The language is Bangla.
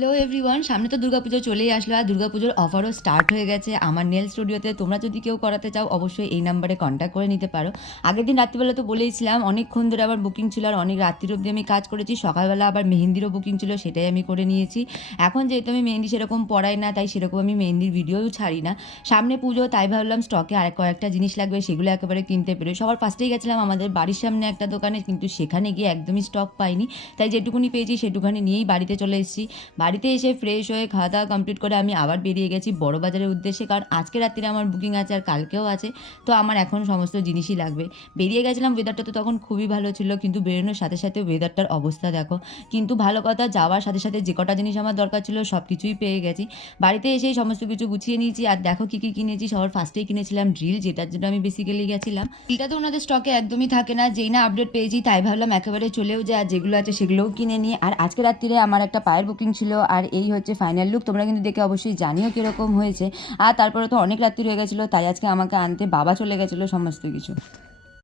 হ্যালো এভরিওয়ান, সামনে তো দুর্গাপুজো চলেই আসলো আর দুর্গাপুজোর অফারও স্টার্ট হয়ে গেছে আমার নেল স্টুডিওতে। তোমরা যদি কেউ করাতে চাও অবশ্যই এই নাম্বারে কন্ট্যাক্ট করে নিতে পারো। আগের দিন রাত্রিবেলা তো বলেইছিলাম, অনেকক্ষণ ধরে আবার বুকিং ছিল আর অনেক রাত্রির অবধি আমি কাজ করেছি। সকালবেলা আবার মেহেন্দিরও বুকিং ছিল, সেটাই আমি করে নিয়েছি। এখন যেহেতু আমি মেহেন্দি সেরকম পড়াই না, তাই সেরকম আমি মেহেন্দির ভিডিওও ছাড়ি না। সামনে পুজো, তাই ভাবলাম স্টকে আর কয়েকটা জিনিস লাগবে, সেগুলো একেবারে কিনতে পেরে সবার ফার্স্টেই গেছিলাম আমাদের বাড়ির সামনে একটা দোকানে, কিন্তু সেখানে গিয়ে একদমই স্টক পাইনি। তাই যেটুকুনি পেয়েছি সেটুকুনি নিয়েই বাড়িতে চলে এসেছি। বাড়িতে এসে ফ্রেশ হয়ে খাওয়া দাওয়া কমপ্লিট করে আমি আবার বেরিয়ে গেছি বড় বাজারের উদ্দেশ্যে, কারণ আজকে রাত্রিরে আমার বুকিং আছে আর কালকেও আছে। তো আমার এখন সমস্ত জিনিসই লাগবে। বেরিয়ে গেছিলাম, ওয়েদারটা তো তখন খুবই ভালো ছিল, কিন্তু বেরোনোর সাথে সাথে ওয়েদারটার অবস্থা দেখো। কিন্তু ভালো কথা, যাওয়ার সাথে সাথে যে কটা জিনিস আমার দরকার ছিল সব কিছুই পেয়ে গেছি। বাড়িতে এসেই সমস্ত কিছু গুছিয়ে নিয়েছি। আর দেখো কী কী কিনেছি। সবার ফার্স্টেই কিনেছিলাম ড্রিল, যেটার জন্য আমি বেসিক্যালি গেছিলাম। ড্রিলটা তো ওনাদের স্টকে একদমই থাকে না, যেই না আপডেট পেয়েছি তাই ভাবলাম একেবারে চলেও যায়, আর যেগুলো আছে সেগুলোও কিনে নিই। আর আজকে রাত্রিরে আমার একটা পায়ের বুকিং ছিল, আর এই হচ্ছে ফাইনাল লুক। তোমরা কিন্তু দেখে অবশ্যই জানিও কীরকম হয়েছে। আর তারপরে তো অনেক রাত্রি হয়ে গেছিলো, তাই আজকে আমাকে আনতে বাবা চলে গেছিলো সমস্ত কিছু।